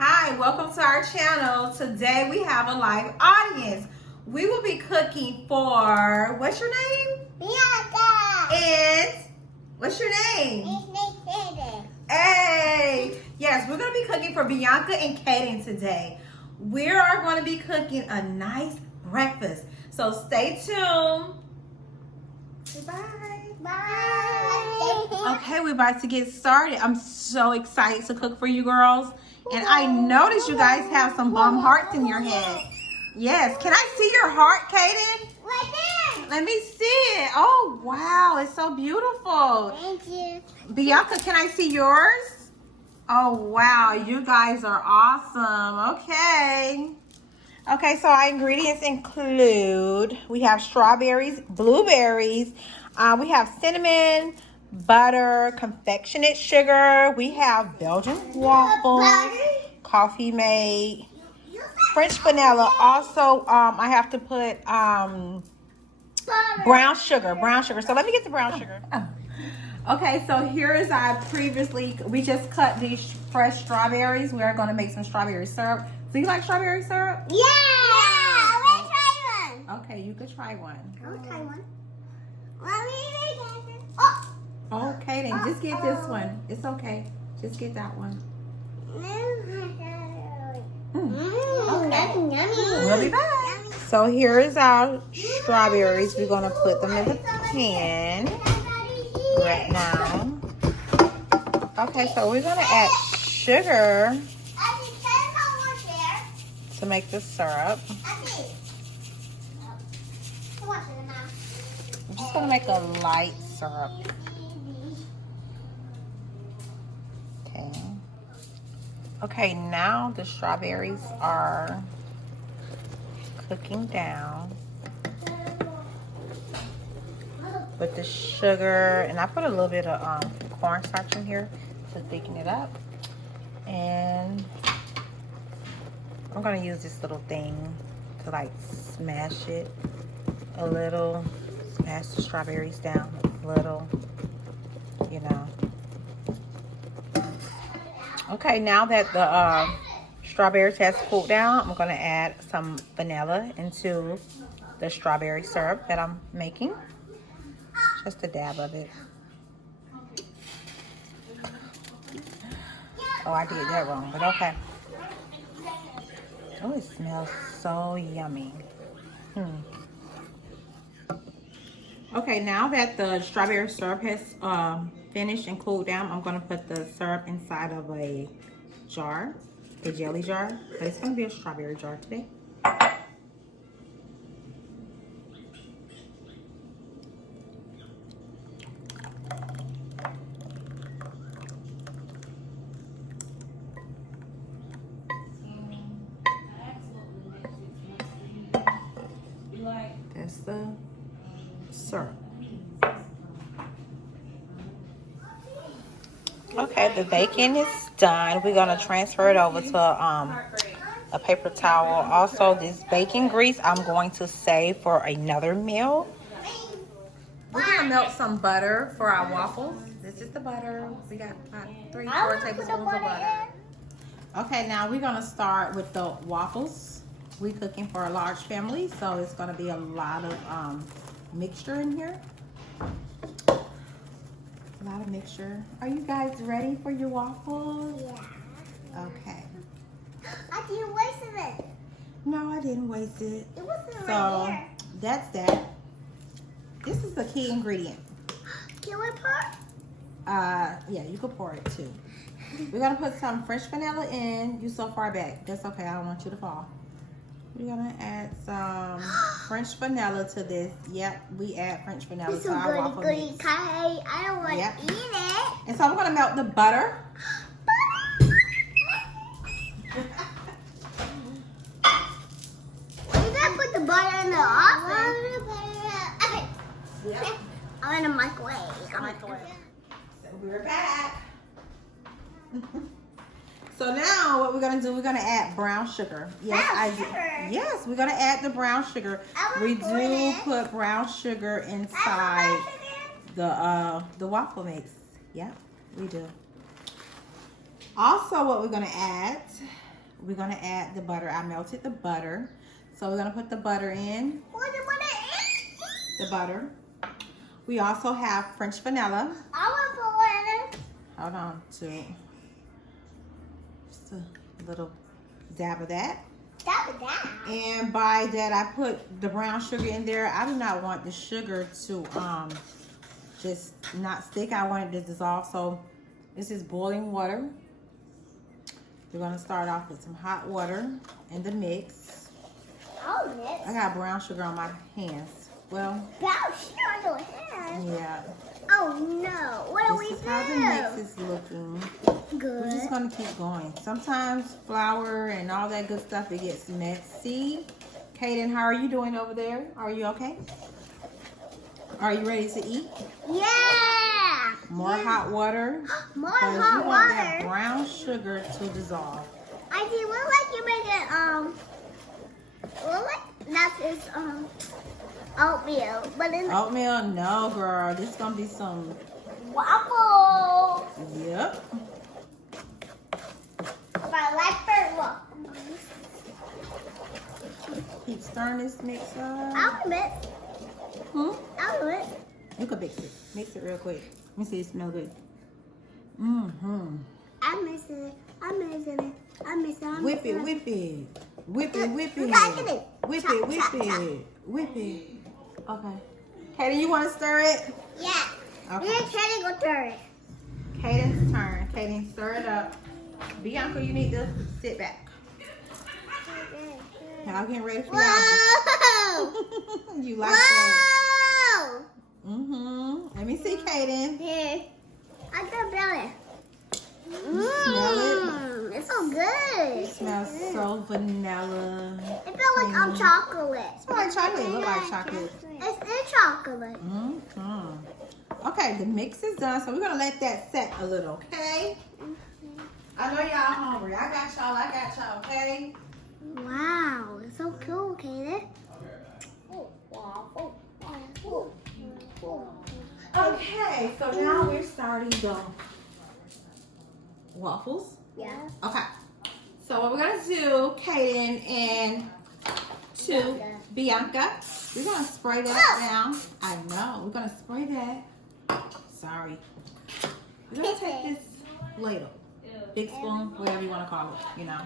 Hi, welcome to our channel. Today we have a live audience. We will be cooking for, what's your name? Bianca. And what's your name? Hey! Yes, we're going to be cooking for Bianca and Kaden today. We are going to be cooking a nice breakfast. So stay tuned. Say bye. Bye. Okay, we're about to get started. I'm so excited to cook for you girls. And I noticed you guys have some bomb hearts in your head. Yes, can I see your heart, Kaden? Right there. Let me see it. Oh, wow, it's so beautiful. Thank you. Bianca, can I see yours? Oh, wow, you guys are awesome. Okay. Okay, so our ingredients include, we have strawberries, blueberries, we have cinnamon, butter, confectionate sugar, we have Belgian waffles, coffee made, French vanilla. Also, I have to put brown sugar. So let me get the brown sugar. Okay, so here is our we just cut these fresh strawberries. We are going to make some strawberry syrup. Do you like strawberry syrup? Yeah. I want to try one. Okay, you could try one. I want to try one. Let me make it. Okay, then just get this one. It's okay. Just get that one. Okay. We'll be back. So here is our strawberries. We're going to put them in the pan right now. Okay, so we're going to add sugar to make the syrup. I'm just going to make a light syrup. Okay. Okay, now the strawberries are cooking down with the sugar, and I put a little bit of cornstarch in here to thicken it up. And I'm gonna use this little thing to like smash it a little, smash the strawberries down a little, you know. Okay, now that the strawberries has cooled down, I'm gonna add some vanilla into the strawberry syrup that I'm making. Just a dab of it. Oh, I did that wrong, but okay. Oh, it smells so yummy. Okay, now that the strawberry syrup has finished and cooled down, I'm gonna put the syrup inside of a jar, a jelly jar, but it's gonna be a strawberry jar today. That's the syrup. Okay, the bacon is done. We're gonna transfer it over to a paper towel. Also, this bacon grease I'm going to save for another meal. We're gonna melt some butter for our waffles. This is the butter. We got 3-4 tablespoons of butter. Okay, now we're gonna start with the waffles. We're cooking for a large family, so it's gonna be a lot of mixture in here. A lot of mixture. Are you guys ready for your waffles? Yeah. Okay. I didn't waste it. No, I didn't waste it. It wasn't So right here. that's that. This is the key ingredient. Can we pour? Yeah, you can pour it too. We're gonna put some French vanilla in. You so far back. That's okay. I don't want you to fall. We're gonna add some French vanilla to this. Yep, we add French vanilla It's to our waffle mix. I don't want to eat it. And so I'm gonna melt the butter. You gotta put the butter in the oven. Okay. Yep. I'm in the microwave. So we're back. So now what we're gonna do, we're gonna add brown sugar. Yes, Brown sugar? Yes, we're gonna add the brown sugar. We do put brown sugar inside the waffle mix. Yep, we do. Also, what we're gonna add we're gonna add the butter. I melted the butter. So we're gonna put the butter in. What the butter is? The butter. We also have French vanilla. I want to put it Hold on to just a little dab of that. that. And by that I put the brown sugar in there. I do not want the sugar to just not stick. I want it to dissolve. So this is boiling water. We're gonna start off with some hot water in the mix. Oh, yes. I got brown sugar on my hands. Well, Brown sugar on your hands. yeah. Oh no! What do we This do? is how the mix is looking. Good. We're just gonna keep going. Sometimes flour and all that good stuff, it gets messy. Kaden, how are you doing over there? Are you okay? Are you ready to eat? Yeah. More hot water. More Because you hot want that water. brown sugar to dissolve. I see. Look like you make it. Look like that is oatmeal, but it's Oatmeal? No, girl. This is gonna be some. waffle. Yep. But I like bird waffles. Keep stirring this mix up. I'll mix. I'll mix. You can mix it. Mix it real quick. Let me see. It smells good. Mm-hmm. I'm mixing it. I'm mixing it. I'm mixing it. Whip it, whip it. Whip it, whip it. You gotta get it. Whip Chop, it, whip chop, it. chop. Whip it. Okay. Kaden, you want to stir it? Yeah. Okay. Me and Katie go turn it. Kaden's turn. Kaden, stir it up. Bianca, you need to sit back. Y'all getting ready for y'all. Whoa! You like that? Whoa! Mm-hmm. Let me see, Kaden. Here. I can smell it. smell it? It's so good. It smells so vanilla. It feels like chocolate. It smells like chocolate. It looks like chocolate. It's in chocolate. Mm-hmm. Okay, the mix is done, so we're gonna let that set a little, okay? I know y'all hungry. I got y'all, okay? Wow, it's so cool, Kaden. Okay, so now we're starting the waffles. Yeah. Okay, so what we're gonna do, Kaden and Bianca, we're gonna spray that down. I know, we're gonna spray that. Sorry. We're gonna take this ladle, big spoon, whatever you wanna call it, you know.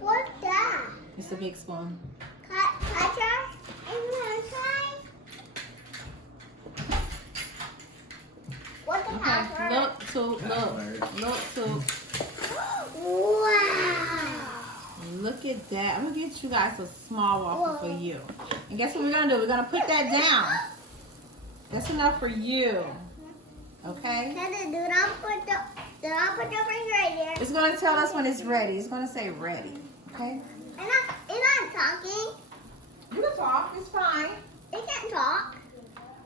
What's that? It's a big spoon. Can I try? What's the Okay, password? look to. Wow. Look at that. I'm gonna get you guys a small waffle for you. And guess what we're gonna do? We're gonna put that down. That's enough for you. Okay? Kaden, do not put the refrigerator. It's gonna tell us when it's ready. It's gonna say ready. Okay? And I'm talking. You can talk. It's fine. It can't talk.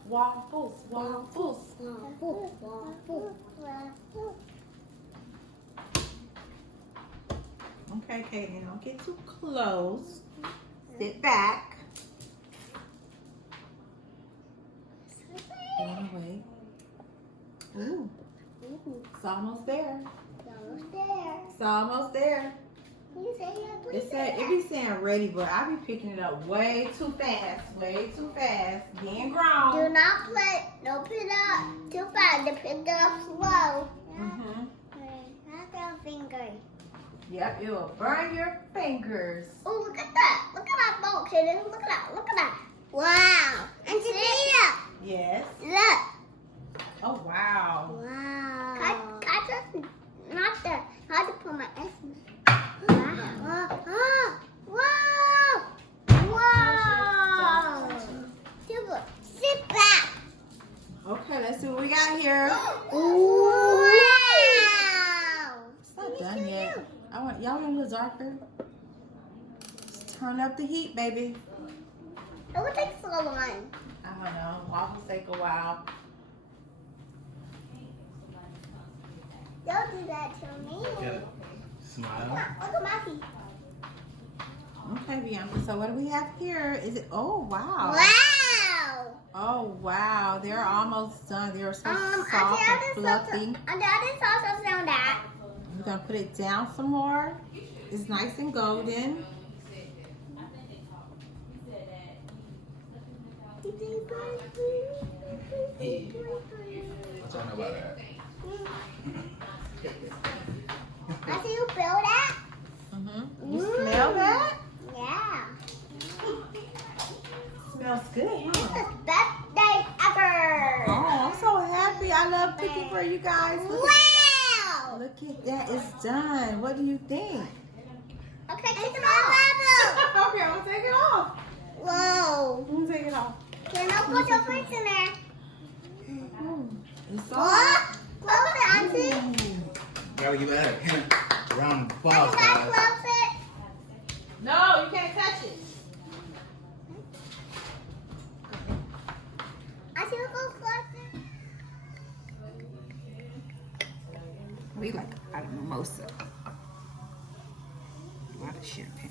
Waffles. Okay, Kaden, don't get too close. Sit back. And wait. Ooh, it's almost there. Almost there. It's almost there. You say It be saying ready, but I be picking it up way too fast. Being Do grown. not don't pick it up too fast. Just pick it up slow. Mm-hmm. Not your finger. Yep, it will burn your fingers. Oh, look at that. Look at that boat, Kaden. Look at that. Look at that. Wow. And Tia. Yes. Look. Oh, wow. Wow. I just not there. I had to put my S in. Wow. Wow. Wow. Super. Sit back. Okay, let's see what we got here. Wow. It's not done yet. Y'all want a little darker? Just turn up the heat, baby. It would take so long. I don't know. Waffles take a while. Don't do that to me. Smile. Look at Matthew. Okay, Bianca. So what do we have here? Is it? Oh, wow. Wow. Oh, wow. They're almost done. They're so soft I and fluffy. didn't saw something on that. We're gonna put it down some more. It's nice and golden. What y'all know about that? I see you feel that? You smell that? Yeah. Smells good, This huh? is the best day ever. Oh, I'm so happy. I love cooking for you guys. Wow. Look at that. It's done. What do you think? Okay, take it off. Okay, I'm gonna take it off. Whoa. I'm gonna take it off. Can I put your face in there? It's all. What? Close it, Auntie. Gotta give that a round of Can applause, you guys guys. close it? No, you can't touch it. Auntie, you go close it. We like a lot of mimosa. A lot of champagne.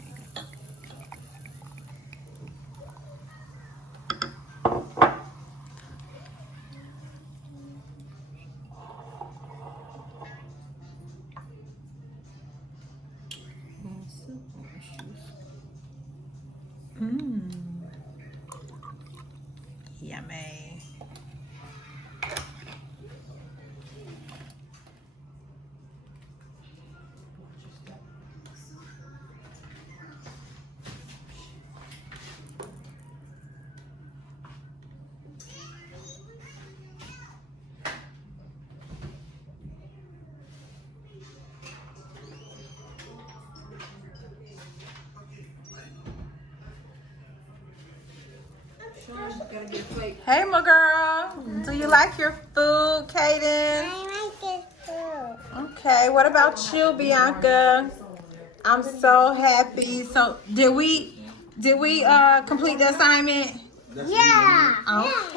Yummy. Hey, my girl. Do you like your food, Kaden? I like it too. Okay. What about you, Bianca? I'm so happy. So, did we complete the assignment? Yeah. Okay.